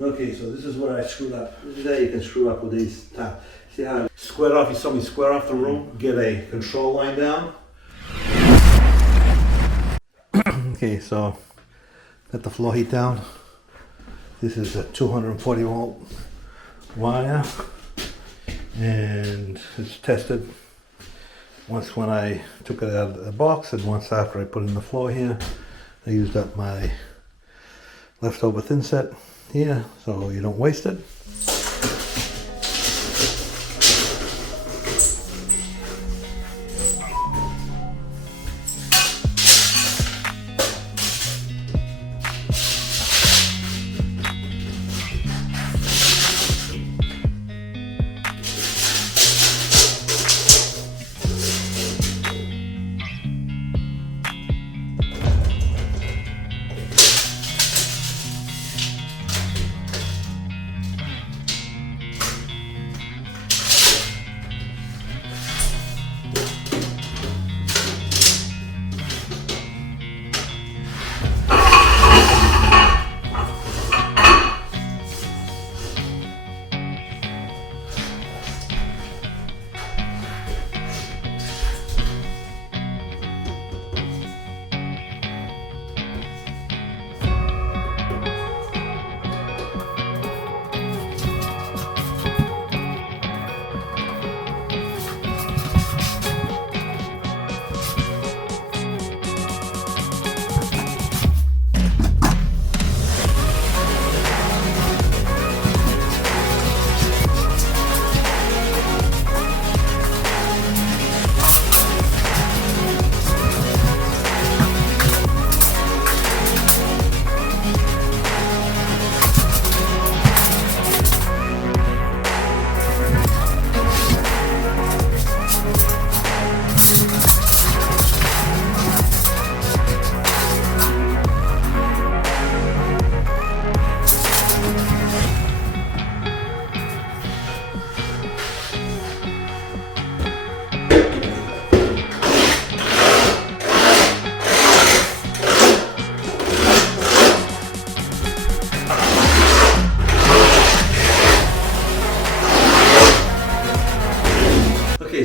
Okay, so this is what I screwed up. This is how you can screw up with these top. See how I squared off, you saw me square off the room, get a control line down. Okay, so got the floor heat down. This is a 240 volt wire and it's tested once when I took it out of the box and once after I put it in the floor here. I used up my leftover thin set here so you don't waste it.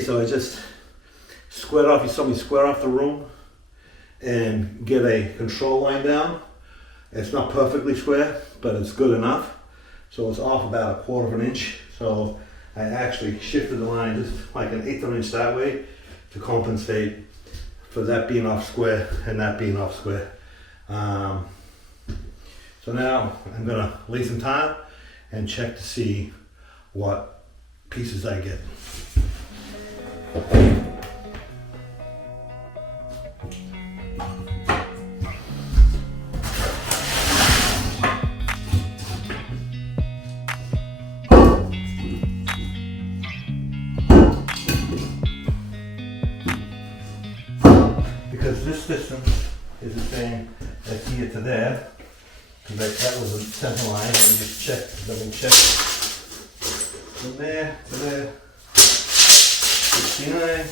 So I just squared off, you saw me square off the room and get a control line down. It's not perfectly square, but it's good enough. So it's off about 1/4 of an inch. So I actually shifted the line just like 1/8 of an inch that way to compensate for that being off square and that being off square. So now I'm gonna lay some time and check to see what pieces I get. Because this distance is the same as here to there, because that was a center line. Let me just check, double check. From there to there. 69.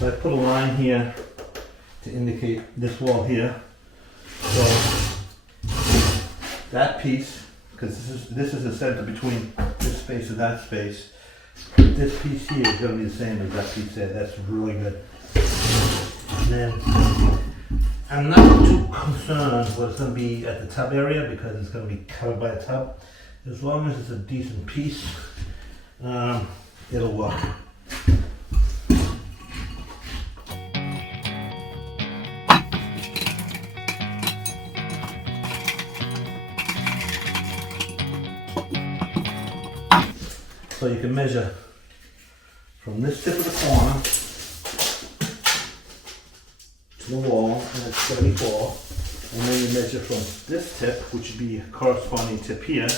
So I put a line here to indicate this wall here. So that piece, because this is the center between this space and that space, this piece here is going to be the same as that piece there. That's really good. And then I'm not too concerned what it's going to be at the tub area because it's going to be covered by a tub. As long as it's a decent piece, it'll work. So you can measure from this tip of the corner to the wall, and it's 74. And then you measure from this tip, which would be a corresponding tip here,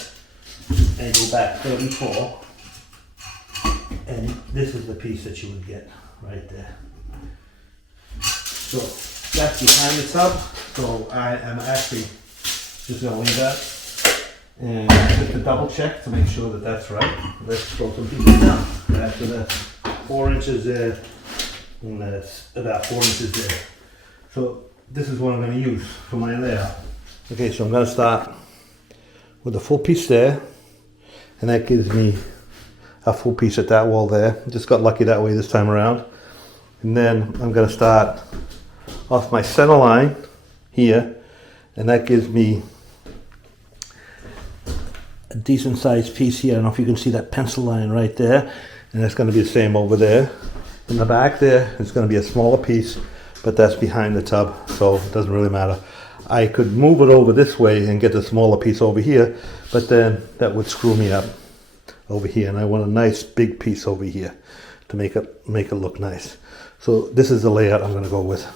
and go back 34. And this is the piece that you would get right there. So that's behind the tub. So I am actually just going to leave that. And just to double check to make sure that that's right. Let's throw some pieces down. After that, 4 inches there, and that's about 4 inches there. So this is what I'm going to use for my layout. Okay, so I'm going to start with a full piece there, and that gives me a full piece at that wall there. Just got lucky that way this time around. And then I'm going to start off my center line here, and that gives me a decent sized piece here. I don't know if you can see that pencil line right there, and that's going to be the same over there. In the back there, it's going to be a smaller piece, but that's behind the tub, so it doesn't really matter. I could move it over this way and get the smaller piece over here, but then that would screw me up over here, and I want a nice big piece over here to make it look nice. So this is the layout I'm going to go with.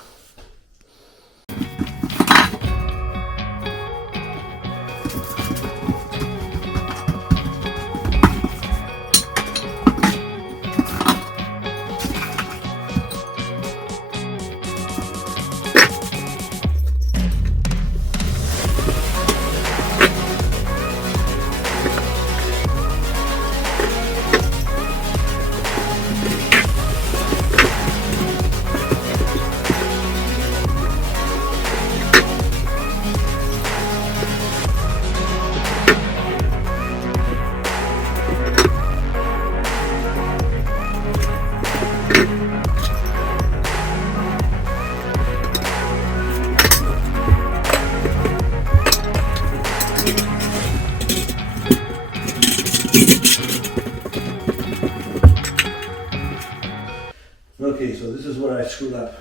Okay, so this is where I screwed up.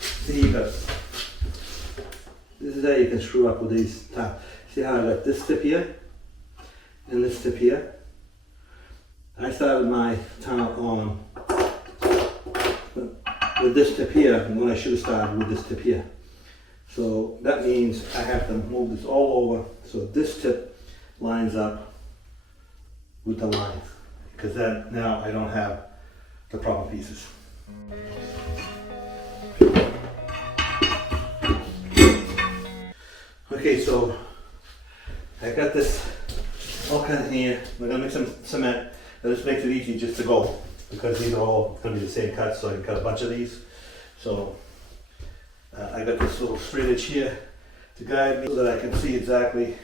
See, this is how you can screw up with these top. See how I got this tip here and this tip here? I started my towel on with this tip here when I should have started with this tip here. So that means I have to move this all over so this tip lines up with the line, because then now I don't have the proper pieces. Okay, so I got this all kind of here. We're gonna make some cement. That just makes it easy just to go, because these are all gonna be the same cut, so I can cut a bunch of these. So I got this little straight edge here to guide me so that I can see exactly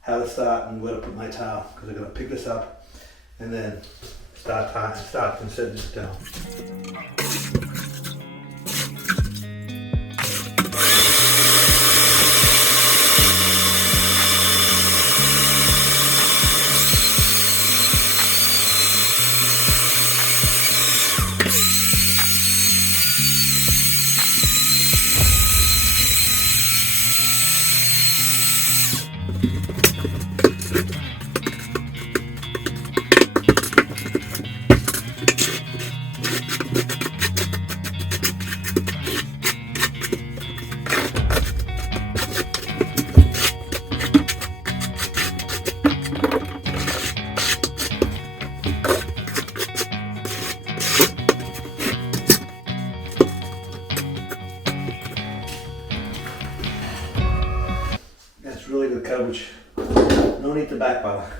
how to start and where to put my towel, because I'm gonna pick this up and then start and set this down. Really good coverage. No need to back bother.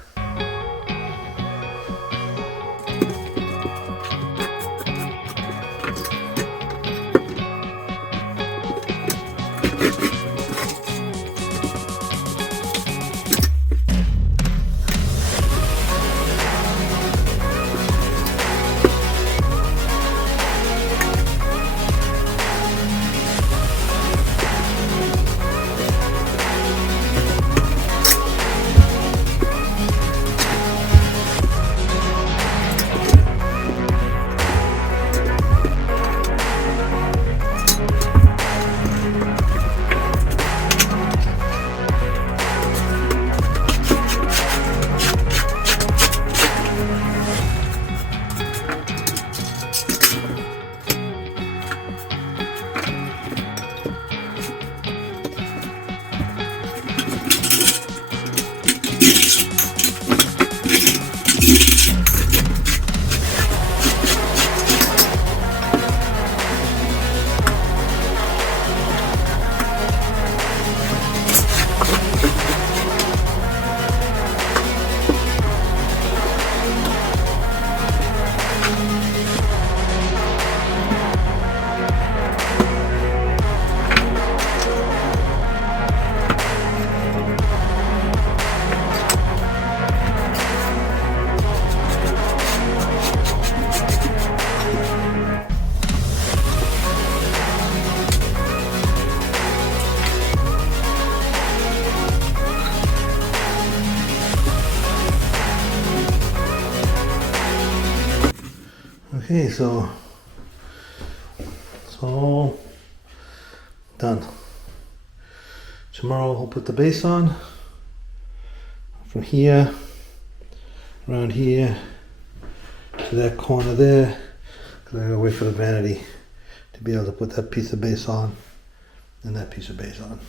Okay, so it's all done. Tomorrow I'll put the base on from here, around here to that corner there, because I'm going to wait for the vanity to be able to put that piece of base on and that piece of base on.